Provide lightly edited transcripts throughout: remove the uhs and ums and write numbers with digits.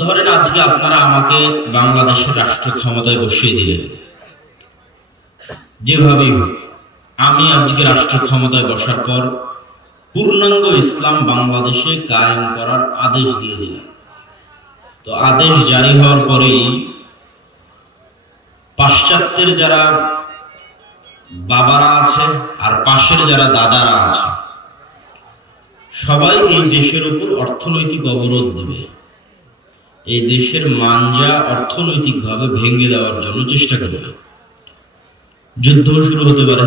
ধরেন আজকে আপনারা আমাকে বাংলাদেশের রাষ্ট্র ক্ষমতায় বসিয়ে দিলেন, যেভাবেই হোক আমি আজকে রাষ্ট্র ক্ষমতায় বসার পর পূর্ণাঙ্গ ইসলাম বাংলাদেশে কায়েম করার আদেশ দিয়ে দিলেন। তো আদেশ জারি হওয়ার পরেই পাশ্চাত্যের যারা বাবারা আছে আর পাশের যারা দাদারা আছে, সবাই এই দেশের উপর অর্থনৈতিক অবরোধ দেবে, এই দেশের মানজা অর্থনৈতিকভাবে ভেঙে দেওয়ার জন্য চেষ্টা করবে, যুদ্ধ শুরু হতে পারে।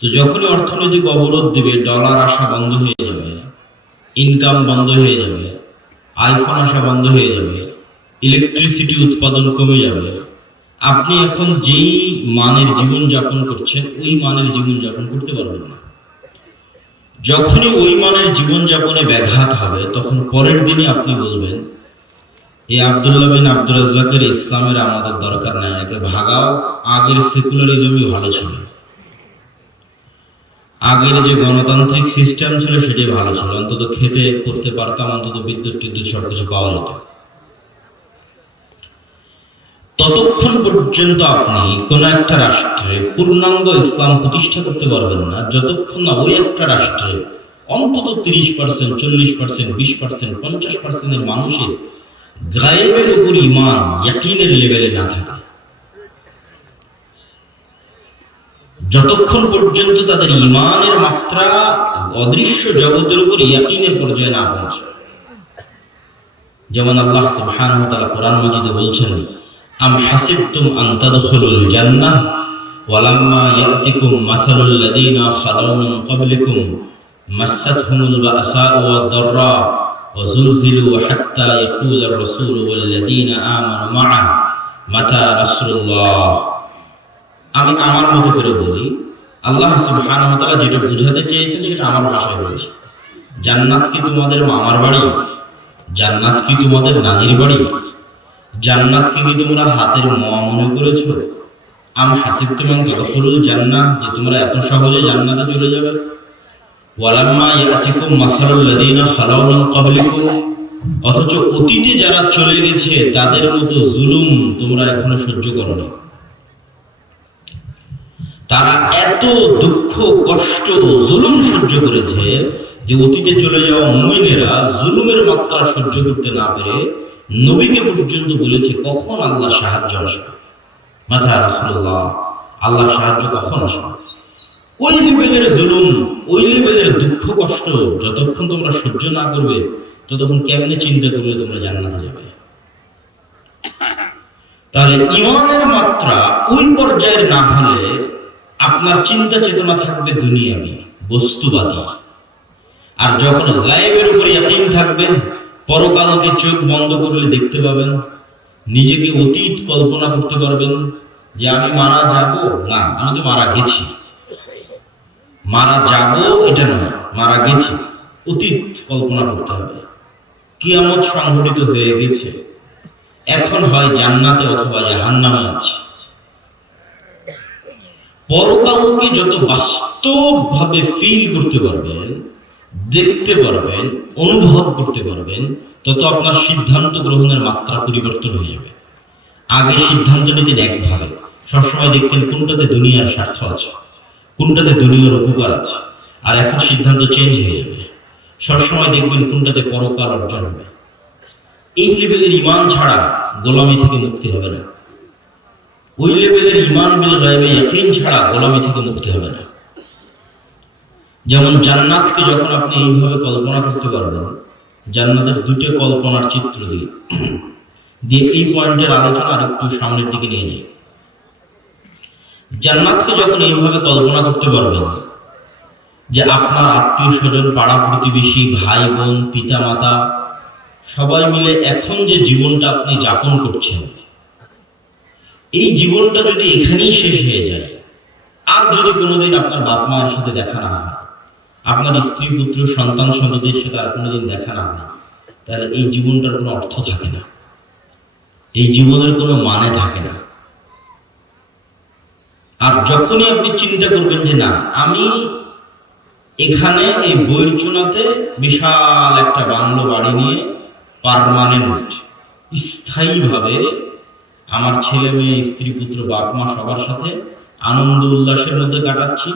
তো যখনই অর্থনৈতিক অবরোধ দেবে, ডলার আসা বন্ধ হয়ে যাবে, ইনকাম বন্ধ হয়ে যাবে, আইফোন আসা বন্ধ হয়ে যাবে, ইলেকট্রিসিটি উৎপাদন কমে যাবে। আপনি এখন যেই মানের জীবন যাপন করছেন ওই মানের জীবন যাপন করতে পারবেন না। যখনই ওই মানের জীবন যাপনে ব্যাঘাত হবে, তখন পরের দিনই আপনি বলবেন, এই আব্দুল্লাহ বিন আব্দুর রাজ্জাকের ইসলামের আমাদের দরকার নাই, একে ভাগাও, আগের সেকুলারিজমই ভালো ছিল, আগের যে গণতান্ত্রিক সিস্টেম ছিল সেটাই ভালো ছিল, অন্তত খেতে করতে পারতাম, অন্তত বিদ্যুৎ টিদ্যুৎ সবকিছু পাওয়া যেত। ততক্ষণ পর্যন্ত আপনি কোন একটা রাষ্ট্রে পূর্ণাঙ্গ ইসলাম প্রতিষ্ঠা করতে পারবেন না, যতক্ষণ না ওই একটা রাষ্ট্রে অন্তত 30%, 40%, 20%, 50% মানুষের গায়েবের উপর ঈমান ইয়াকিনের লেভেলে না থাকে। যতক্ষণ পর্যন্ত তাদের ঈমানের মাত্রা অদৃশ্য জগতের উপর ইয়াকিনের পর্যায়ে না পৌঁছে। যেমন আল্লাহ সুবহানাহু ওয়া তাআলা কোরআন মাজিদে বলছেন, আম হাসিবতুম আন তাদখুলুল জান্নাহ ওয়ালাম্মা ইয়াতিকুম মাসালুল লাযীনা খালাউ মিন ক্বাবলিকুম মাসাতহুমুল বাসাউ ওয়াদ-দাররা ওয়া যুলজিলু হাত্তা ইয়াকুলার রাসূলু ওয়াল লাযীনা আমানু মা'আহু মাতা নাসরুল্লাহ। আমি আমার মতো করে বলি, আল্লাহ সুবহানাহু ওয়া তাআলা যেটা বোঝাতে চেয়েছেন সেটা আমার ভাষায় বলছি। জান্নাত কি তোমাদের মামার বাড়ি? জান্নাত কি তোমাদের নানির বাড়ি? জান্নাত কি তোমরা হাতের মোয়া মনে করেছো? আম হাসিবতুম আন তাদখুলুল জান্নাহ, যে তোমরা এত সহজে জান্নাতে চলে যাবে। ওয়ালাম্মা ইয়াতিকুম মাসালুল লাযীনা খালাউ মিন ক্বাবলিকুম, অথচ অতীতে যারা চলে গেছে তাদের মতো জুলুম তোমরা এখনো সহ্য করোনি। তারা এত দুঃখ কষ্ট ও জুলুম সহ্য করেছে যে অতীতে চলে যাওয়া মুমিনেরা জুলুমের মাত্রা সহ্য করতে না পেরে নবীকে পর্যন্ত বলেছে, কখন আল্লাহ সাহায্য আসবে, মাথা রাসূলুল্লাহ, আল্লাহ সাহায্য কখন আসবে। ওই লেভেলের জুলুম, ওই লেভেলের দুঃখ কষ্ট যতক্ষণ তোমরা সহ্য না করবে, ততক্ষণ কেমনে চিন্তা করলে তোমরা জান্নাতে যাবে? তাহলে ঈমানের মাত্রা ওই পর্যায়ের না হলে আপনার চিন্তা চেতনা থাকবে দুনিয়াবী, বস্তুবাদী। আর যখন গায়েবের উপরে ইয়াকিন থাকবে, পরকালকে চোখ বন্ধ করলে দেখতে পাবেন, নিজেকে অতীত কল্পনা করতে পারবেন যে আমি মারা যাব না, আমি তো মারা গেছি। মারা যাব এটা নয়, মারা গেছি, অতীত কল্পনা করতে হবে। কিয়ামত সংঘটিত হয়ে গেছে, এখন হয় জান্নাতে অথবা জাহান্নামে আছে। পরকালকে যত বাস্তবভাবে ফিল করতে পারবেন, দেখতে পারবেন, অনুভব করতে পারবেন, তত আপনার সিদ্ধান্ত গ্রহণের মাত্রা পরিবর্তন হয়ে যাবে। আগে সিদ্ধান্ত নিতেন একভাবে, সবসময় দেখতেন কোনটাতে দুনিয়ার স্বার্থ আছে, কোনটাতে দুনিয়ার উপকার আছে, আর এখন সিদ্ধান্ত চেঞ্জ হয়ে যাবে, সবসময় দেখবেন কোনটাতে পরকাল অর্জন হবে। এই লেভেলের ঈমান ছাড়া গোলামি থেকে মুক্তি হবে না। ওই লেভেলের ঈমান বিল গায়বে ইয়াকিন ছাড়া গোলামি থেকে মুক্তি হবে না। যেমন জান্নাতকে যখন আপনি এইভাবে কল্পনা করতে পারবেন, জান্নাতের দুটো কল্পনার চিত্র দিয়ে এই পয়েন্টের আলোচনা আর একটু সামনের দিকে নিয়ে যাই। জান্নাতকে যখন এইভাবে কল্পনা করতে পারবেন যে আপনার আত্মীয় স্বজন, পাড়া প্রতিবেশী, ভাই বোন, পিতা মাতা সবাই মিলে এখন যে জীবনটা আপনি যাপন করছেন, এই জীবনটা যদি এখানেই শেষ হয়ে যায়, আর যদি কোনোদিন আপনার বাপ মায়ের সাথে দেখা না হয়, আপনার স্ত্রী পুত্র সন্তান সন্ততির সাথে আর কোনোদিন দেখা না হয়, তাহলে এই জীবনটার কোনো অর্থ থাকে না, এই জীবনের কোনো মানে থাকে না। আর যখনই আপনি চিন্তা করবেন যে না, আমি এখানে এই বৈরচুনাতে বিশাল একটা বাংলো বাড়ি নিয়ে পার্মানেন্ট, স্থায়ীভাবে আমার ছেলে মেয়ে, স্ত্রী পুত্র, বাপ মা সবার সাথে আনন্দ উল্লাসের মধ্যে কাটাচ্ছি,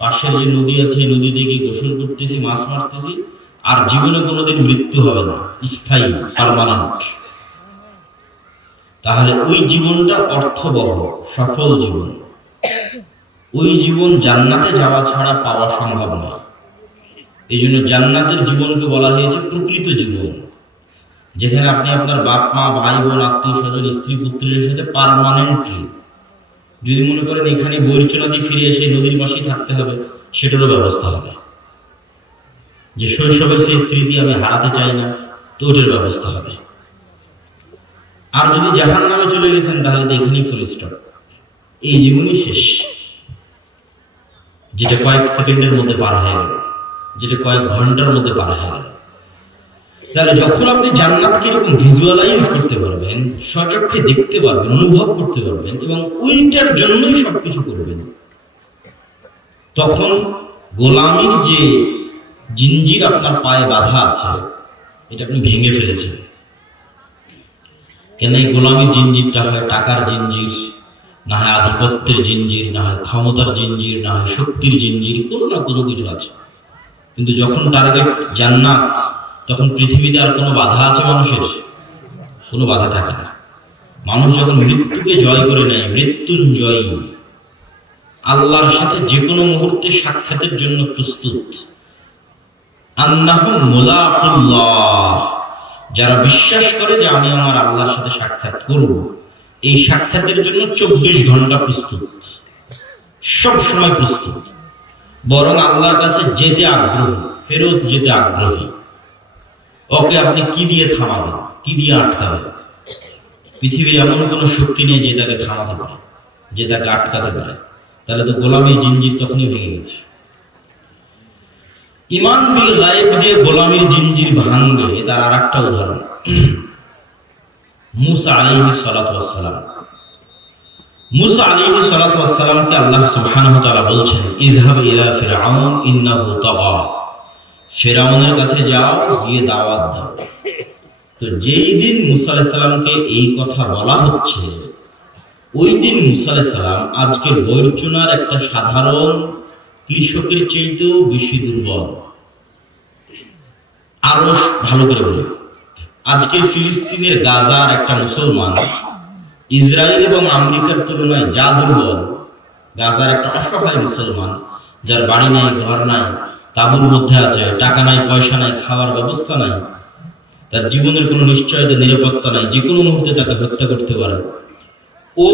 পাশের যে নদী আছে এই নদীতে গিয়ে গোসল করতেছি, মাছ মারতেছি, আর জীবনে কোনোদিন মৃত্যু হবে না, স্থায়ী, পার্মানেন্ট। তাহলে ওই জীবনটা অর্থবহ, সফল জীবন। ওই জীবন জান্নাতে যাওয়া ছাড়া পাওয়া সম্ভব নয়। এই জন্য জান্নাতের জীবনকে বলা হয়েছে প্রকৃত জীবন, যেখানে আপনি আপনার বাপ মা, ভাই বোন, আত্মীয় স্বজন, স্ত্রী পুত্রের সাথে পার্মানেন্টলি, যদি মনে করেন এখানে বৈরচনা দিয়ে ফিরে এসে নদীর পাশেই থাকতে হবে, সেটারও ব্যবস্থা হবে। যে শৈশবের সেই স্মৃতি আমি হারাতে চাই না, তো ওটার ব্যবস্থা হবে। আর যদি জাহান্নামে চলে গেছেন, তাহলে তো এখানেই ফুল স্টপ, এই জীবনই শেষ, যেটা কয়েক সেকেন্ডের মধ্যে পার হয়ে গেল, যেটা কয়েক ঘন্টার মধ্যে পার হয়ে গেল। তাহলে যখন আপনি জান্নাতকে এরকম ভিজুয়ালাইজ করতে পারবেন, সচক্ষে দেখতে পারবেন, অনুভব করতে পারবেন, এবং ওইটার জন্যই সবকিছু করবেন, তখন গোলামীর যে জিঞ্জির আপনার পায়ে বাঁধা আছে, এটা আপনি ভেঙে ফেলেছেন। কেন এই গোলামীর জিঞ্জিরটা হয় টাকার জিঞ্জির, না হয় আধিপত্যের জিঞ্জির, না হয় ক্ষমতার জিঞ্জির, না হয় শক্তির জিঞ্জির, কোনো না কোনো কিছু আছে। কিন্তু যখন টার্গেট জান্নাত, তখন পৃথিবীতে আর কোনো বাধা আছে মানুষের? কোনো বাধা থাকে না। মানুষ যখন মৃত্যুকে জয় করে নেয়, মৃত্যুঞ্জয়ী, আল্লাহর সাথে যে কোনো মুহূর্তে সাক্ষাতের জন্য প্রস্তুত। আন্নাহুম মুলাকুল্লাহ, যারা বিশ্বাস করে যে আমি আমার আল্লাহর সাথে সাক্ষাৎ করব, এই সাক্ষাতের জন্য 24 ঘন্টা প্রস্তুত, সব সময় প্রস্তুত। বরং আল্লাহর কাছে যেতে আগ্রহী, ফেরত যেতে আগ্রহী। ওকে আপনি কি দিয়ে থামাবেন, কি দিয়ে আটকাবেন? পৃথিবীর এমন কোনো শক্তি নেই যে তাকে থামাতে পারে, যে তাকে আটকাতে পারে। তাহলে তো গোলামীর জিঞ্জির তখনই ভেঙে গেছে। ঈমান বিল গায়ব দিয়ে গোলামীর জিঞ্জির ভাঙবে, তার আর একটা উদাহরণ মুসা আলাইহিস সালাতু ওয়াস সালাম। মুসা আলাইহিস সালাতু ওয়াস সালামকে আল্লাহ সুবহানাহু ওয়া তাআলা বলছেন, ইযহাব ইলা ফিরআউন ইন্নাহু তাগা, ফিরআউনের কাছে যাও, গিয়ে দাওয়াত দাও। তো যেই দিন মুসা আলাইহিস সালামকে এই কথা বলা হচ্ছে, ওই দিন মুসা আলাইহিস সালাম আজকের বৈরচনার একটা সাধারণ কৃষকের চাইতেও বেশি দুর্বল। আরো ভালো করে বলি, আজকে ফিলিস্তিনের গাজার একটা মুসলমান ইসরায়েল এবং আমেরিকার তুলনায় যা দুর্বল, গাজার একটা অসহায় মুসলমান, যার বাড়ি নাই, ঘর নাই, তাঁবুর মধ্যে আছে, টাকা নাই, পয়সা নাই, খাওয়ার ব্যবস্থা নাই, তার জীবনের কোনো নিশ্চয়তা, নিরাপত্তা নাই, যে কোনো মুহূর্তে তাকে হত্যা করতে পারে, ও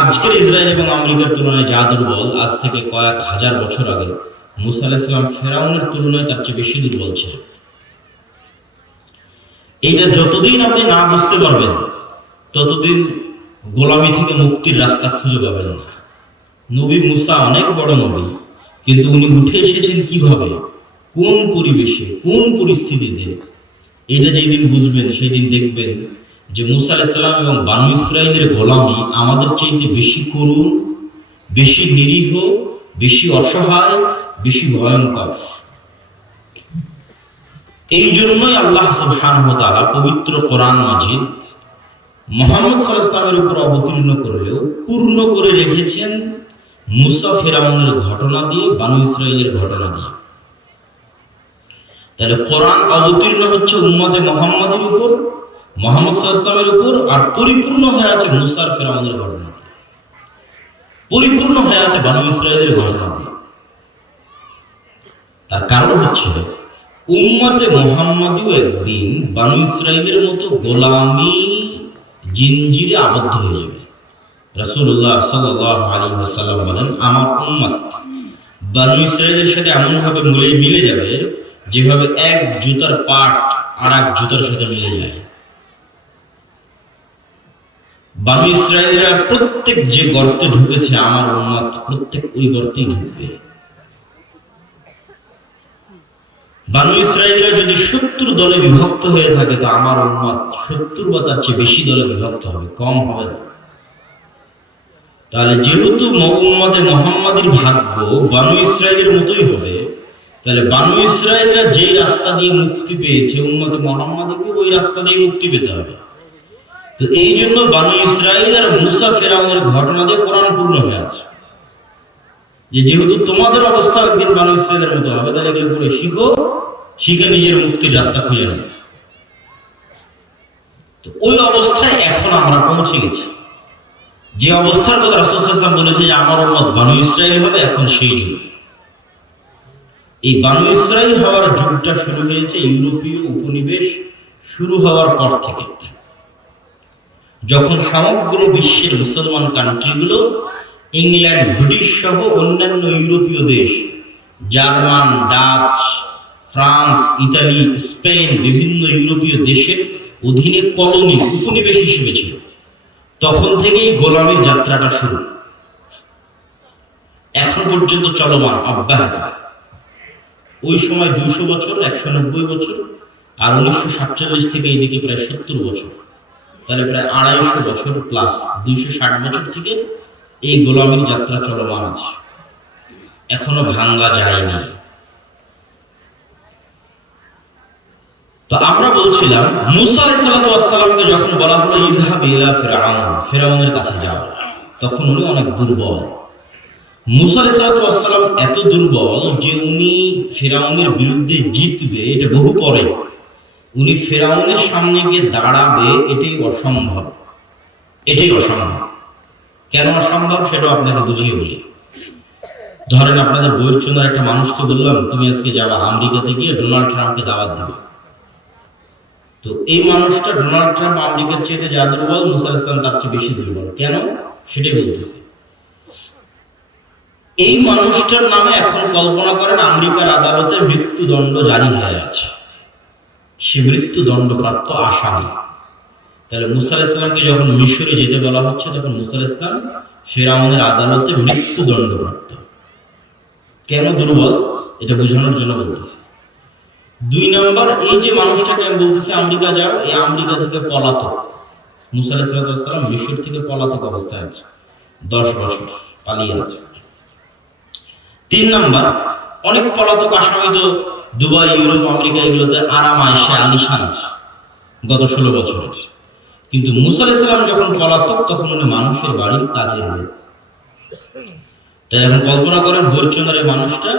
আজকের ইসরায়েল এবং আমেরিকার তুলনায় যা দুর্বল, আজ থেকে কয়েক হাজার বছর আগে মুসা আলাইহিস সালাম ফেরাউনের তুলনায় তার চেয়ে বেশি দুর্বল ছিল। এইটা যতদিন আপনি না বুঝতে পারবেন, ততদিন গোলামি থেকে মুক্তির রাস্তা খুঁজে পাবেন না। নবী মুসা অনেক বড় নবী, কিন্তু উনি উঠে এসেছেন কিভাবে, কোন পরিবেশে, কোন পরিস্থিতিতে, এটা যেই দিন বুঝবেন, সেই দিন দেখবেন যে মুসা আলাইহিস সালাম এবং বানু ইসরাইলের গোলামি আমাদের চাইতে বেশি করুণ, বেশি নিরীহ, বেশি অসহায়, বেশি ভয়ঙ্কর। এই জন্যই আল্লাহ সুবহানাহু ওয়া তাআলা পবিত্র কোরআন মাজিদ মুহাম্মদ সাল্লাল্লাহু আলাইহি ওয়াসাল্লামের উপর অবতীর্ণ করলেও পূর্ণ করে রেখেছেন মুসা ফিরআউনের ঘটনা দিয়ে, বানু ইসরাইলের ঘটনা দিয়ে। তাহলে কোরআন অবতীর্ণ হচ্ছে উম্মতে মুহাম্মাদের উপর, মুহাম্মদ সাল্লাল্লাহু আলাইহি ওয়াসাল্লামের উপর, আর পরিপূর্ণ হয়ে আছে মুসা আর ফিরআউনের ঘটনা দিয়ে, পরিপূর্ণ হয়ে আছে বানু ইসরাইলের ঘটনা দিয়ে। তার কারণ হচ্ছে উম্মতে মুহাম্মাদিও একদিন বানু ইসরাইলের মতো গোলামি জিঞ্জিরে আবদ্ধ হয়ে যাবে। রাসূলুল্লাহ সাল্লাল্লাহু আলাইহি ওয়াসাল্লাম বলেন, আমার উম্মত বানু ইসরাইলের সাথে এমন ভাবে মিলে যাবে যেভাবে এক জুতার পাট আর এক জুতার সাথে মিলে যায়। বানু ইসরাইলরা প্রত্যেক যে গর্তে ঢুকেছে, আমার উম্মত প্রত্যেক ওই গর্তেই ঢুকবে। বানু ইসরাইলরা যদি 70 দলে বিভক্ত হয়ে থাকে, তো আমার উম্মত 70 বা তার চেয়ে বেশি দলে বিভক্ত হবে, কম হবে না। তাহলে যেহেতু উম্মতে মুহাম্মাদের ভাগ্য বানু ইসরাইলের মতোই হবে, তাহলে বানু ইসরায়েলরা যেই রাস্তা দিয়ে মুক্তি পেয়েছে, উম্মতে মুহাম্মাদকে ওই রাস্তা দিয়ে মুক্তি পেতে হবে। তো এই জন্য বানু ইসরায়েল আর মুসা ফেরাউনের ঘটনা দিয়ে কোরআন পূর্ণ হয়ে আছে, যে যেহেতু তোমাদের অবস্থা একদিন বানু ইসরায়েলের মতো হবে, তাহলে এগুলো পড়ে শিখো, শিখে নিজের মুক্তির রাস্তা খুঁজে নাও। তো ওই অবস্থায় এখন আমরা পৌঁছে গেছি। যে অবস্থার কথা রাসূল সাল্লাল্লাহু আলাইহি ওয়াসাল্লাম বলেছে যে আমার উম্মত বানু ইসরায়েল হবে, এখন সেই যুগ। এই বানু ইসরায়েল হওয়ার যুগটা শুরু হয়েছে ইউরোপীয় উপনিবেশ শুরু হওয়ার পর থেকে, যখন সমগ্র বিশ্বের মুসলমান কান্ট্রিগুলো ইংল্যান্ড, ব্রিটিশ সহ অন্যান্য ইউরোপীয় দেশ, German, Dutch, France, Italy, Spain, বিভিন্ন ইউরোপীয় দেশের অধীনে কলোনি, উপনিবেশ হিসেবে ছিল, তখন থেকেই গোলামীর যাত্রাটা শুরু, এখন পর্যন্ত চলমান, অব্যাহত। ওই সময় 200 বছর, 190 বছর, আর 1947 থেকে এইদিকে প্রায় 70 বছর, তাহলে প্রায় 250 বছর প্লাস 260 বছর থেকে এই গোলামীর যাত্রা চলমান আছে, এখনো ভাঙ্গা যায়নি। তো আমরা বলছিলাম মুসা আলাইহিস সালামকে যখন বলা হলো ইযহাব ইলা ফিরআউন, ফিরআউনের কাছে যাও, তখন উনি অনেক দুর্বল। মুসা আলাইহিস সালাম এত দুর্বল যে উনি ফিরআউনের বিরুদ্ধে জিতবে এটা বহু পরে, উনি ফিরআউনের সামনে গিয়ে দাঁড়াবে এটাই অসম্ভব। এটাই অসম্ভব। কেন অসম্ভব সেটা আপনাকে বুঝিয়ে বলি। ধরেন আপনাদের বইয়ের জন্য একটা মানুষকে বললাম তুমি আজকে যাবা আমেরিকাতে গিয়ে ডোনাল্ড ট্রাম্পকে দাওয়াত দিবে। তো এই মানুষটা ডোনাল্ড ট্রাম্প আমেরিকার চেয়ে যা দুর্বল, মুসা আলাইহিস সালাম তার চেয়ে বেশি দুর্বল। কেন সেটাই বলতেছি। এই মানুষটার নামে এখন কল্পনা করেন আমেরিকার আদালতে মৃত্যুদণ্ড জারি হয়ে আছে, সে মৃত্যুদণ্ডপ্রাপ্ত আসামি। তাহলে মুসা আলাইহিস সালামকে যখন মিশরে যেতে বলা হচ্ছে, তখন মুসা আলাইহিস সালাম ফিরআউনের আদালতে মৃত্যুদণ্ডপ্রাপ্ত। কেন দুর্বল এটা বোঝানোর জন্য বলতেছি। 2 নম্বর, এই যে মানুষটাকে আমি বলতেছি আমেরিকা যাও, এই আমেরিকা থেকে পলাতক। মুসা আলাইহিস সালাম মিশর থেকে পলাতক অবস্থায় আছে, 10 বছর পালিয়ে আছে। 3 নম্বর, অনেক পলাতক আসামি তো দুবাই, ইউরোপ, আমেরিকা এগুলোতে আরাম আয়েশে আলিশান আছে গত 16 বছরের। কিন্তু মুসা আলাইহিস সালাম যখন পলাতক, তখন উনি মানুষের বাড়ির কাজের লোক। তাই এখন কল্পনা করেন বৈরচন্দ্রের এই মানুষটা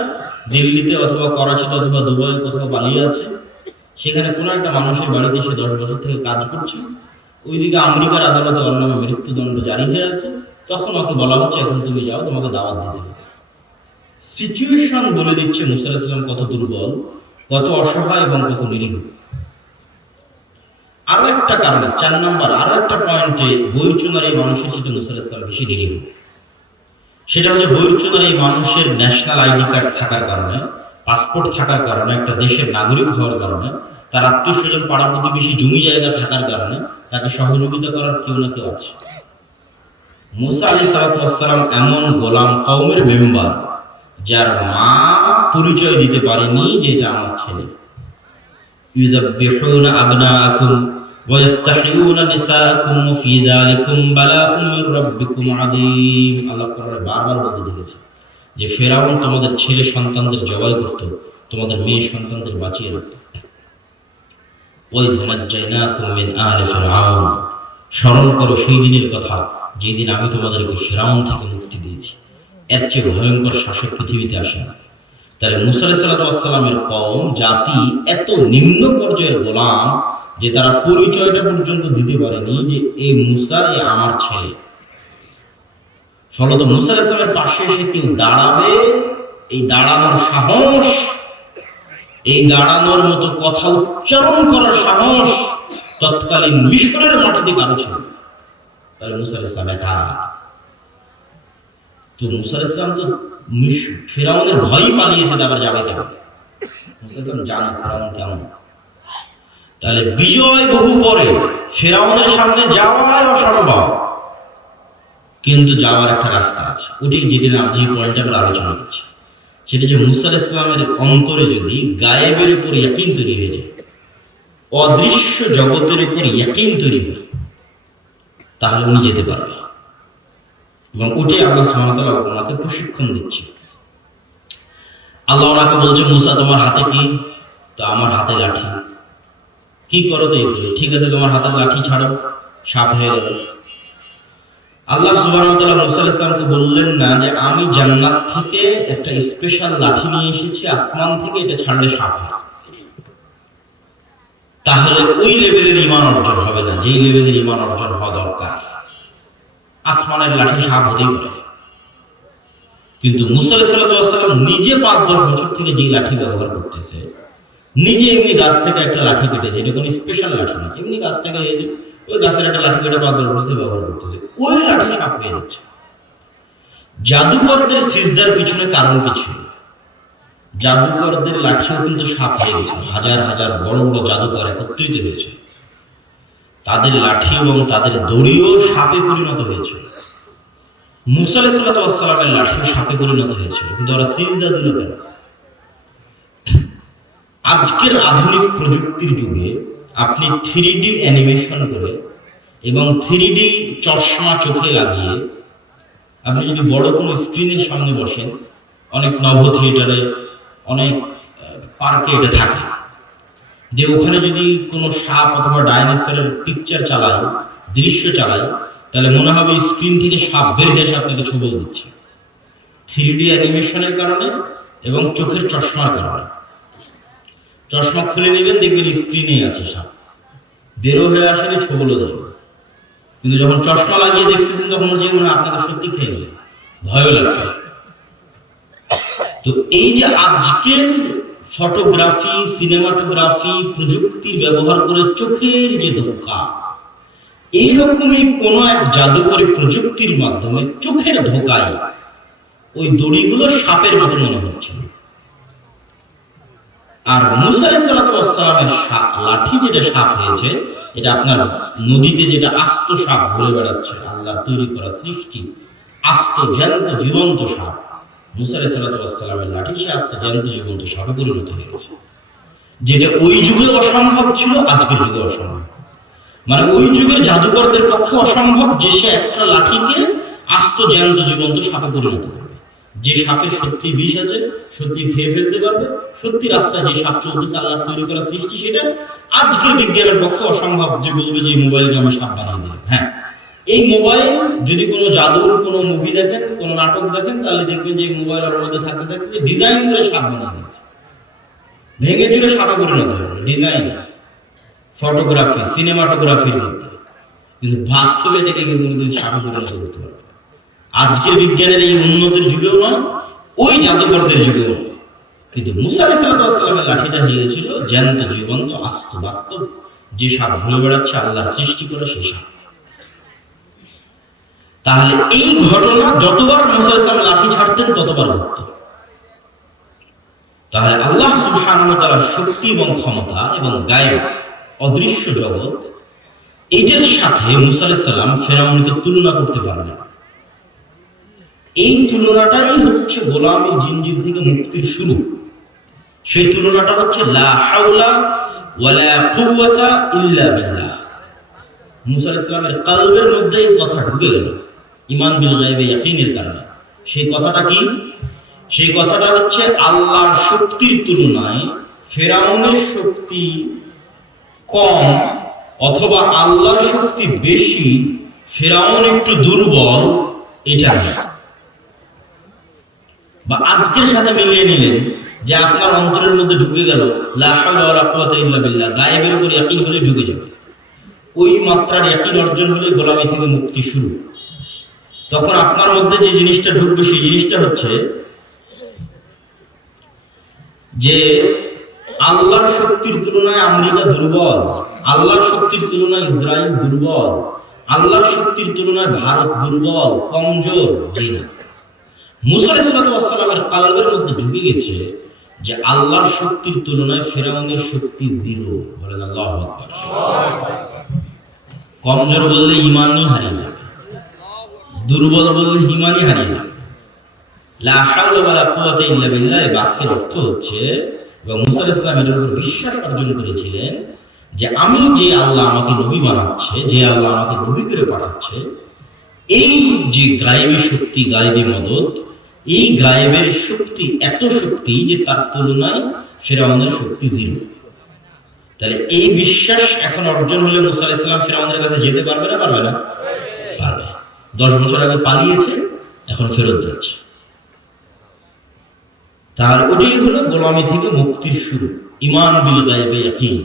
দিল্লিতে অথবা করাচিতে অথবা দুবাই কোথাও পালিয়ে আছে, সেখানে কোনো একটা মানুষের বাড়িতে সে 10 বছর থেকে কাজ করছে, ওইদিকে আমেরিকার আদালতে ওর নামে মৃত্যুদণ্ড জারি হয়ে আছে, তখন ওকে বলা হচ্ছে এখন তুমি যাও, তোমাকে দাওয়াত দিতে হবে। সিচুয়েশন বলে দিচ্ছে মুসা আলাইহিস সালাম কত দুর্বল, কত অসহায় এবং কত নিরীহ। আরো একটা কারণ, 4 নম্বর, আরো একটা পয়েন্টে বৈরচন্দ্রের এই মানুষের সাথে মুসা আলাইহিস সালাম বেশি নিরীহ। সেটা হচ্ছে বৈরচন্দ্রের এই মানুষের ন্যাশনাল আইডি কার্ড থাকার কারণে, পাসপোর্ট থাকার কারণে, একটা দেশের নাগরিক হওয়ার কারণে, তার আত্মীয় স্বজন, পাড়া প্রতিবেশী, জমি জায়গা থাকার কারণে তাকে সহযোগিতা করার কেউ না কেউ আছে। মুসা আলাইহিস সালাম এমন গোলাম কওমের মেম্বার যার মা পরিচয় দিতে পারেনি যে এটা আমার ছেলে। ইউযাব্বিহুনা আবনাআকুম ওয়া ইস্তাহইউনা নিসাআকুম ফি যালিকুম বালাউম মির রাব্বিকুম আযীম। আল্লাহ কোরআনে বারবার বলতে দেখেছে যে ফিরআউন তোমাদের ছেলে সন্তানদের জবাই করত, তোমাদের মেয়ে সন্তানদের বাঁচিয়ে রাখত। ওয়া ইয নাজ্জায়নাকুম মিন আলি ফিরআউন, স্মরণ করো সেই দিনের কথা যেই দিন আমি তোমাদেরকে ফিরআউন থেকে মুক্তি দিয়েছি। এর চেয়ে ভয়ঙ্কর শাসক পৃথিবীতে আসে না। তাহলে মুসা আলাইহিস সালামের কওম, জাতি এত নিম্ন পর্যায়ের গোলাম যে তারা পরিচয়টা পর্যন্ত দিতে পারেনি যে এই মুসা আমার ছেলে। ফলত মুসা আলাইহিস সালামের পাশে এসে কেউ দাঁড়াবে, এই দাঁড়ানোর সাহস, এই দাঁড়ানোর মতো কথা উচ্চারণ করার সাহস তৎকালীন মিশরের মাটিতে কারো ছিল। তাহলে মুসা আলাইহিস সালাম একা। তো মুসা আলাইহিস সালাম তো ফিরআউনের ভয় পালিয়েছে, আবার যাবে কেন? মুসা আলাইহিস সালাম জানে ফিরআউন কেমন। তাহলে বিজয় বহু পরে, ফিরআউনের সামনে যাওয়াই অসম্ভব, কিন্তু যাওয়ার একটা রাস্তা আছে। ওটাই যেটা যে পয়েন্টটা আমরা আলোচনা করছি, সেটা যে মুসা আলাইহিস সালামের অন্তরে যদি গায়েবের উপর ইয়াকিন তৈরি হয়ে যায়, অদৃশ্য জগতের উপর ইয়াকিন তৈরি হয়, তাহলে উনি যেতে পারবে। এবং ওটাই আল্লাহ সুবহানাহু ওয়া তাআলা ওনাকে প্রশিক্ষণ দিচ্ছে। আল্লাহ ওনাকে বলছে, মুসা তোমার হাতে কি? তো আমার হাতে লাঠি। কি করো? তো এগুলো ঠিক আছে, তোমার হাতের লাঠি ছাড়ো, সাপ হয়ে গেল। আল্লাহ সুবহানাহু ওয়া তাআলা মুসা আলাইহিস সালামকে বললেন না যে আমি জান্নাত থেকে একটা স্পেশাল লাঠি নিয়ে এসেছি, আসমান থেকে এটা ছাড়লে সাপ হয়। তাহলে ওই লেভেলের ঈমান অর্জন হবে না, যেই লেভেলের ঈমান অর্জন হওয়া দরকার। আসমানের লাঠি সাপ হতেই পারে, কিন্তু মুসা আলাইহিস সালাম নিজে 5-10 বছর থেকে যেই লাঠি ব্যবহার করতেছে, নিজে এমনি গাছ থেকে একটা লাঠি কেটেছে, এটা কোনো স্পেশাল লাঠি না, এমনি গাছ থেকে এই যে ওই গাছের একটা লাঠি কেটে 5-10 বছর ব্যবহার করতেছে, ওই লাঠি সাপ হয়ে যাচ্ছে। জাদুকরদের সিজদার পিছনে কারণ কিছু, জাদুকরদের লাঠিও কিন্তু সাপ হয়ে গেছে। হাজার হাজার বড় বড় জাদুকর একত্রিত হয়েছে, তাদের লাঠি এবং তাদের দড়িও সাপে পরিণত হয়েছে। মুসা আলাইহিস সালামের লাঠিও সাপে পরিণত হয়েছিল, কিন্তু ওরা সিজদা দিল কেন? আজকের আধুনিক প্রযুক্তির যুগে আপনি 3D অ্যানিমেশন করে এবং 3D চশমা চোখে লাগিয়ে আপনি যদি বড় কোনো স্ক্রিনের সামনে বসেন, অনেক নব থিয়েটারে, অনেক পার্কে এটা থাকে, যে ওখানে যদি কোনো সাপ অথবা ডাইনোসরের পিকচার চালায়, দৃশ্য চালায়, তাহলে মনে হবে স্ক্রিন থেকে সাপ বের হয়ে এসে আপনাকে ছবি দিচ্ছে। 3D অ্যানিমেশনের কারণে এবং চোখের চশমার কারণে। চশমা খুলে নেবেন, দেখবেন স্ক্রিনে আছে সাপ, বেরো হয়ে আসলে ছবিগুলো ধরবে। কিন্তু যখন চশমা লাগিয়ে দেখতেছেন তখন যে মনে আপনাকে সত্যি খেয়ে নেবে, ভয়ও লাগবে। তো এই যে আজকের ফটোগ্রাফি, সিনেমাটোগ্রাফি প্রযুক্তি ব্যবহার করে চোখের যে ধোঁকা, এইরকমই কোন এক জাদুকরী প্রযুক্তির মাধ্যমে চোখের ধোঁকায় ওই দড়িগুলো সাপের মতো মনে হচ্ছে। আর মুসা আলাইহিস সালামের লাঠি যেটা সাপ হয়েছে, এটা আপনার নদীতে যেটা আস্ত সাপ ঘুরে বেড়াচ্ছে, আল্লাহর তৈরি করা সৃষ্টি আস্ত জ্যান্ত জীবন্ত সাপ, মুসা আলাইহিস সালামের লাঠি সে আস্ত জ্যান্ত জীবন্ত সাপে পরিণত হয়েছে। যেটা ওই যুগে অসম্ভব ছিল, আজকের যুগে অসম্ভব। মানে ওই যুগের জাদুকরদের পক্ষে অসম্ভব যে সে একটা লাঠিকে আস্ত জ্যান্ত জীবন্ত সাপে পরিণত করবে। যে সাপের সত্যি বিষ আছে, সত্যি খেয়ে ফেলতে পারবে, সত্যি রাস্তায় যে সাপ চলতেছে আল্লাহর তৈরি করা সৃষ্টি, সেটা আজকের বিজ্ঞানের পক্ষে অসম্ভব যে বলবে যে মোবাইলকে আমি সাপ বানিয়ে দিলাম। হ্যাঁ, এই মোবাইল যদি কোনো জাদুর কোনো মুভি দেখেন, কোনো নাটক দেখেন, তাহলে দেখবেন যে মোবাইলের মধ্যে থাকতে থাকতে ডিজাইন করে সাপ বানিয়ে দিচ্ছে, ভেঙে চুরে সাপে পরিণত হয়ে গেল। ডিজাইন, ফটোগ্রাফি, সিনেমাটোগ্রাফির মধ্যে, কিন্তু বাস্তবে এটাকে কিন্তু সাপে পরিণত করতে পারবে। আজকের বিজ্ঞানের এই উন্নতির যুগেও না, ওই জাদুকরদের যুগেও। কিন্তু মুসা আলাইহিস সালামের লাঠিটা হয়েছিল জ্যান্ত জীবন্ত আস্ত বাস্তব, যে সাপ ঘুরে বেড়াচ্ছে আল্লাহর সৃষ্টি করে সেই সাপ। তাহলে এই ঘটনা যতবার মুসা আলাইহিস সালাম লাঠি ছাড়তেন ততবার ঘটত। তাহলে আল্লাহ সুবহানাহু ওয়া তাআলার শক্তি এবং ক্ষমতা এবং গায়েব অদৃশ্য জগৎ, এটার সাথে মুসা আলাইহিস সালাম ফেরাউনকে তুলনা করতে পারলেন। এই তুলনাটাই হচ্ছে গোলামীর জিনজির থেকে মুক্তির শুরু। সেই তুলনাটা হচ্ছে লা হাওলা ওয়ালা কুওয়াতা ইল্লা বিল্লাহ। মুসা আলাইহিস সালামের কলবের মধ্যে এই কথা ঢুকে গেল ঈমান বিল গায়বে ইয়াকিনের কারণে। সেই কথাটা কি? সেই কথাটা হচ্ছে আল্লাহর শক্তির তুলনায় ফেরাউনের শক্তি কম, অথবা আল্লাহর শক্তি বেশি, ফেরাউন একটু দুর্বল, এটা বা আজকের সাথে মিলিয়ে নিলেন যে আপনার অন্তরের মধ্যে ঢুকে গেল লা হাওলা ওয়ালা কুওয়াতা ইল্লা বিল্লাহ, গায়েবের উপর ইয়াকিন হলে ঢুকে যাবে। ওই মাত্রার ইয়াকিন অর্জন হলে গোলামি থেকে মুক্তি শুরু। তখন আপনার মধ্যে যে জিনিসটা ঢুকবে সেই জিনিসটা হচ্ছে যে আল্লাহর শক্তির তুলনায় আমেরিকা দুর্বল, আল্লাহর শক্তির তুলনায় ইসরায়েল দুর্বল, আল্লাহর শক্তির তুলনায় ভারত দুর্বল, কমজোর। জি না, মুসা আলাইহিস সালামের কলবের মধ্যে ঢুকে গেছে যে আল্লাহর শক্তির তুলনায় ফেরাউনের শক্তি জিরো। বলেন আল্লাহু আকবার। কমজোর বললে ঈমানই হারিয়ে যাবে, দুর্বল বললে ঈমানই হারিয়ে যাবে। লা হাওলা ওয়ালা কুওয়াতা ইল্লা বিল্লাহ এই বাক্যের অর্থ হচ্ছে, এবং মুসা আলাইহিস সালাম এর উপর বিশ্বাস অর্জন করেছিলেন যে আমি যে আল্লাহ আমাকে নবী বানাচ্ছে, যে আল্লাহ আমাকে নবী করে পাঠাচ্ছে, এই যে গায়েবী শক্তি, গায়েবী মদত, এই গায়েবের শক্তি এত শক্তি যে তার তুলনায় ফিরআউনের শক্তি জিরো। তাহলে এই বিশ্বাস এখন অর্জন হলে মুসা আলাইহিস সালাম ফিরআউনের কাছে যেতে পারবে না? পারবে না? পারবে। 10 বছর আগে পালিয়েছে, এখন ফেরত যাচ্ছে। তার ওটাই হলো গোলামি থেকে মুক্তির শুরু। ঈমান বিল গায়বে ইয়াকিন।